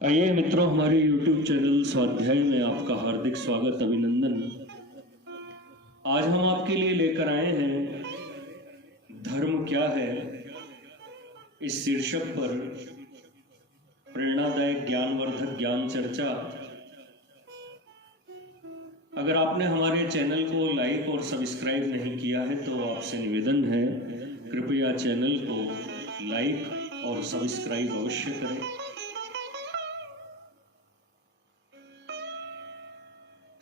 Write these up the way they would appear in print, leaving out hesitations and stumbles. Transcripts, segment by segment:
आइए मित्रों, हमारे YouTube चैनल स्वाध्याय में आपका हार्दिक स्वागत, अभिनंदन। आज हम आपके लिए लेकर आए हैं धर्म क्या है, इस शीर्षक पर प्रेरणादायक ज्ञानवर्धक ज्ञान चर्चा। अगर आपने हमारे चैनल को लाइक और सब्सक्राइब नहीं किया है तो आपसे निवेदन है, कृपया चैनल को लाइक और सब्सक्राइब अवश्य करें।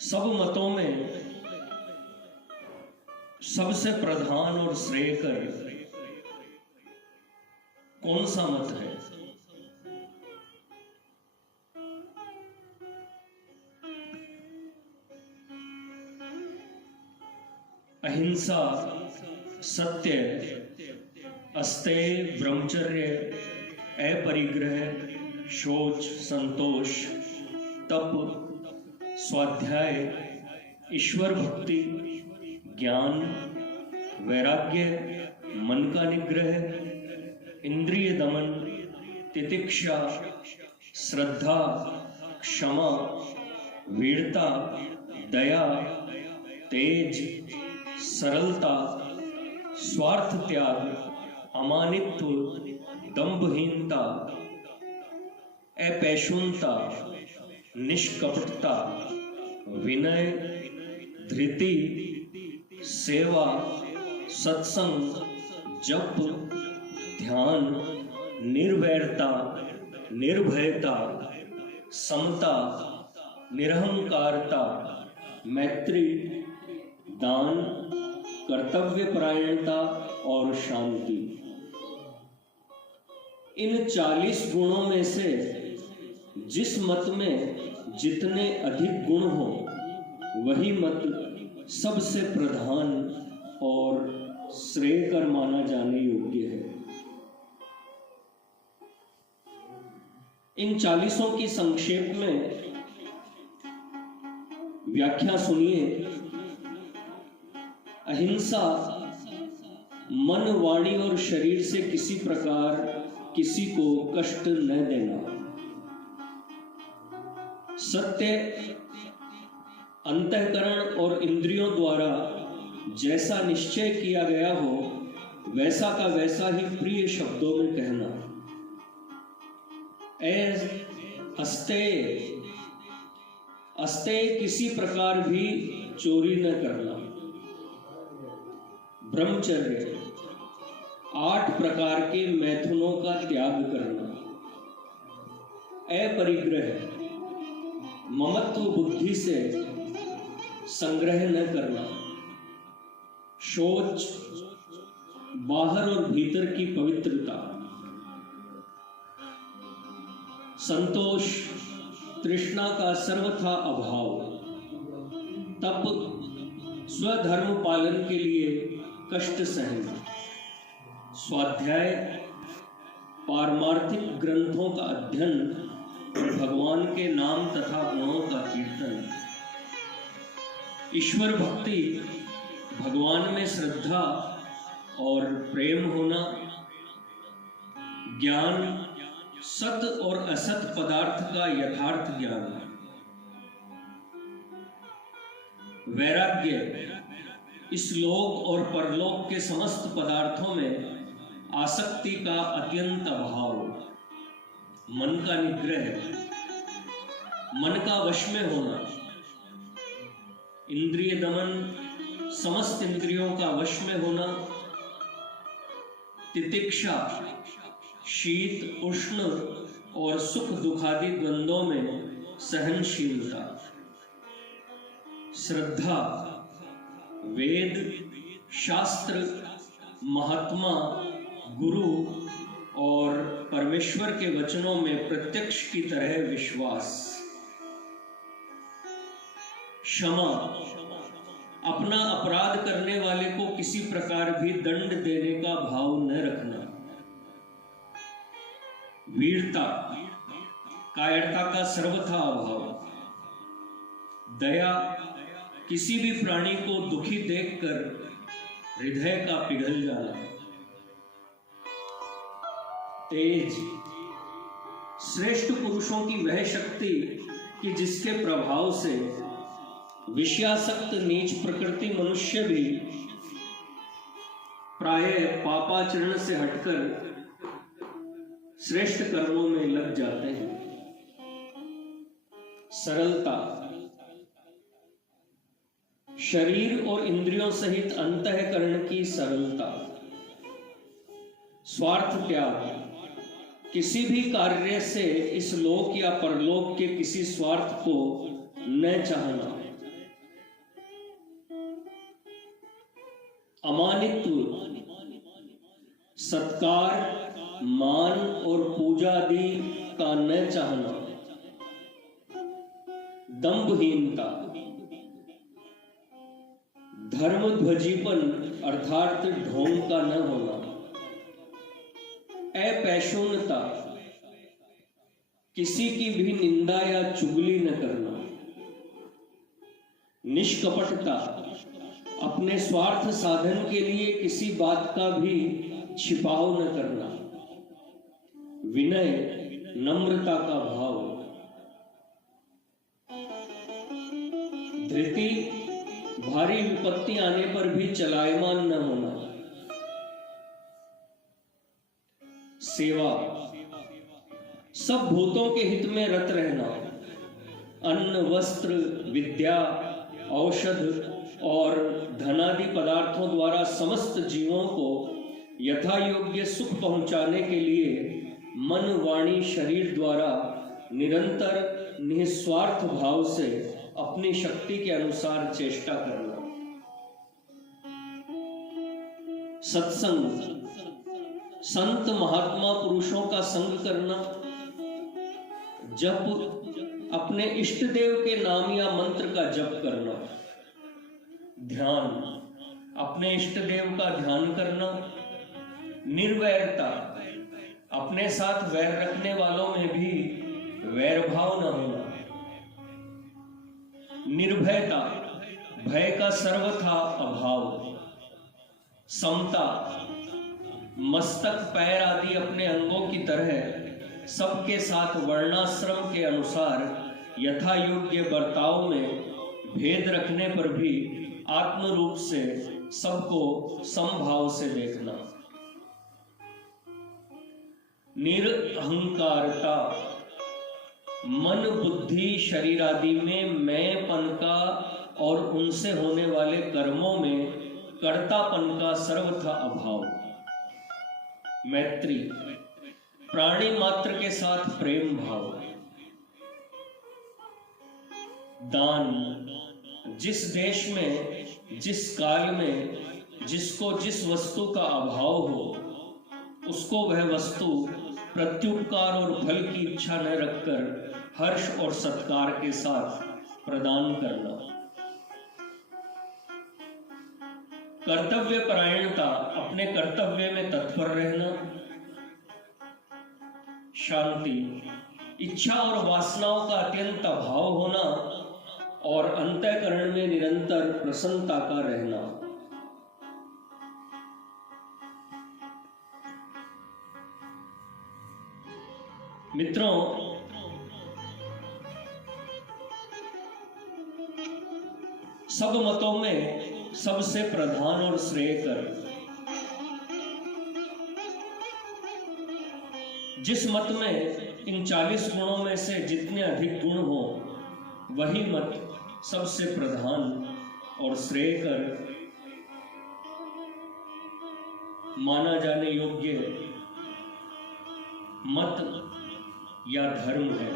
सब मतों में सबसे प्रधान और श्रेयकर कौन सा मत है? अहिंसा, सत्य, अस्तेय, ब्रह्मचर्य, अपरिग्रह, शौच, संतोष, तप, स्वाध्याय, ईश्वर भक्ति, ज्ञान, वैराग्य, मन का निग्रह, इंद्रिय दमन, तितिक्षा, श्रद्धा, क्षमा, वीरता, दया, तेज, सरलता, स्वार्थ त्याग, अमानित्व, दंभहीनता, अपैशुनता, निष्कपटता, विनय, धृति, सेवा, सत्संग, जप, ध्यान, निर्वैरता, निर्भयता, समता, निरहंकारता, मैत्री, दान, कर्तव्यपरायणता और शांति। इन 40 गुणों में से जिस मत में जितने अधिक गुण हो वही मत सबसे प्रधान और श्रेयकर माना जाने योग्य है। इन 40 की संक्षेप में व्याख्या सुनिए। अहिंसा, मन, वाणी और शरीर से किसी प्रकार किसी को कष्ट न देना। सत्य, अंतःकरण और इंद्रियों द्वारा जैसा निश्चय किया गया हो वैसा का वैसा ही प्रिय शब्दों में कहना। अस्तेय, अस्तेय किसी प्रकार भी चोरी न करना। ब्रह्मचर्य, 8 प्रकार के मैथुनों का त्याग करना। अपरिग्रह, ममत्व बुद्धि से संग्रह न करना। शौच, बाहर और भीतर की पवित्रता। संतोष, तृष्णा का सर्वथा अभाव। तप, स्वधर्म पालन के लिए कष्ट सहना। स्वाध्याय, पारमार्थिक ग्रंथों का अध्ययन, भगवान के नाम तथा गुणों का कीर्तन। ईश्वर भक्ति, भगवान में श्रद्धा और प्रेम होना। ज्ञान, सत और असत पदार्थ का यथार्थ ज्ञान। वैराग्य, इस लोक और परलोक के समस्त पदार्थों में आसक्ति का अत्यंत अभाव। मन का निग्रह, मन का वश में होना। इंद्रिय दमन, समस्त इंद्रियों का वश में होना। तितिक्षा, शीत, उष्ण और सुख दुखादि द्वंद्वों में सहनशीलता। श्रद्धा, वेद, शास्त्र, महात्मा, गुरु और परमेश्वर के वचनों में प्रत्यक्ष की तरह विश्वास। क्षमा, अपना अपराध करने वाले को किसी प्रकार भी दंड देने का भाव न रखना। वीरता, कायरता का सर्वथा अभाव। दया, किसी भी प्राणी को दुखी देखकर हृदय का पिघल जाना। तेज, श्रेष्ठ पुरुषों की वह शक्ति कि जिसके प्रभाव से विषयासक्त नीच प्रकृति मनुष्य भी प्रायः पापाचरण से हटकर श्रेष्ठ कर्मों में लग जाते हैं। सरलता, शरीर और इंद्रियों सहित अंतःकरण की सरलता, स्वार्थ त्याग, किसी भी कार्य से इस लोक या परलोक के किसी स्वार्थ को न चाहना, अमानित्व, सत्कार, मान और पूजा आदि का न चाहना, दंभहीनता, धर्मध्वजीपन अर्थात ढोंग का न होना, अपैशून्यता, किसी की भी निंदा या चुगली न करना, निष्कपटता, अपने स्वार्थ साधन के लिए किसी बात का भी छिपाव न करना, विनय, नम्रता का भाव, धृति, भारी विपत्ति आने पर भी चलायमान न होना, सेवा, सब भूतों के हित में रत रहना, अन्न, वस्त्र, विद्या, औषध और धनादि पदार्थों द्वारा समस्त जीवों को यथा योग्य सुख पहुंचाने के लिए मन, वाणी, शरीर द्वारा निरंतर निस्वार्थ भाव से अपनी शक्ति के अनुसार चेष्टा करना, सत्संग, संत महात्मा पुरुषों का संग करना, जप, अपने इष्ट देव के नाम या मंत्र का जप करना, ध्यान, अपने इष्ट देव का ध्यान करना, निर्वैरता, अपने साथ वैर रखने वालों में भी वैर भाव न होना, निर्भयता, भय का सर्वथा अभाव, समता, मस्तक, पैर आदि अपने अंगों की तरह सबके साथ वर्णाश्रम के अनुसार यथा योग्य बर्ताव में भेद रखने पर भी आत्म रूप से सबको समभाव से देखना, निरहंकारता, मन, बुद्धि, शरीर आदि में मैंपन का और उनसे होने वाले कर्मों में कर्तापन का सर्वथा अभाव, मैत्री, प्राणी मात्र के साथ प्रेम भाव, दान, जिस देश में, जिस काल में, जिसको जिस वस्तु का अभाव हो उसको वह वस्तु प्रत्युपकार और फल की इच्छा न रखकर हर्ष और सत्कार के साथ प्रदान करना, कर्तव्य परायणता, अपने कर्तव्य में तत्पर रहना, शांति, इच्छा और वासनाओं का अत्यंत अभाव होना और अंतःकरण में निरंतर प्रसन्नता का रहना। मित्रों, सब मतों में सबसे प्रधान और श्रेयकर, जिस मत में इन 40 गुणों में से जितने अधिक गुण हो वही मत सबसे प्रधान और श्रेयकर माना जाने योग्य मत या धर्म है।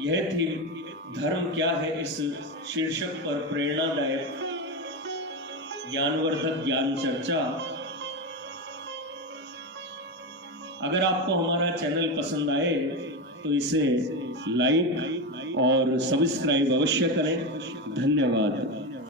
यह थी धर्म क्या है इस शीर्षक पर प्रेरणादायक ज्ञानवर्धक ज्ञान चर्चा। अगर आपको हमारा चैनल पसंद आए तो इसे लाइक और सब्सक्राइब अवश्य करें। धन्यवाद।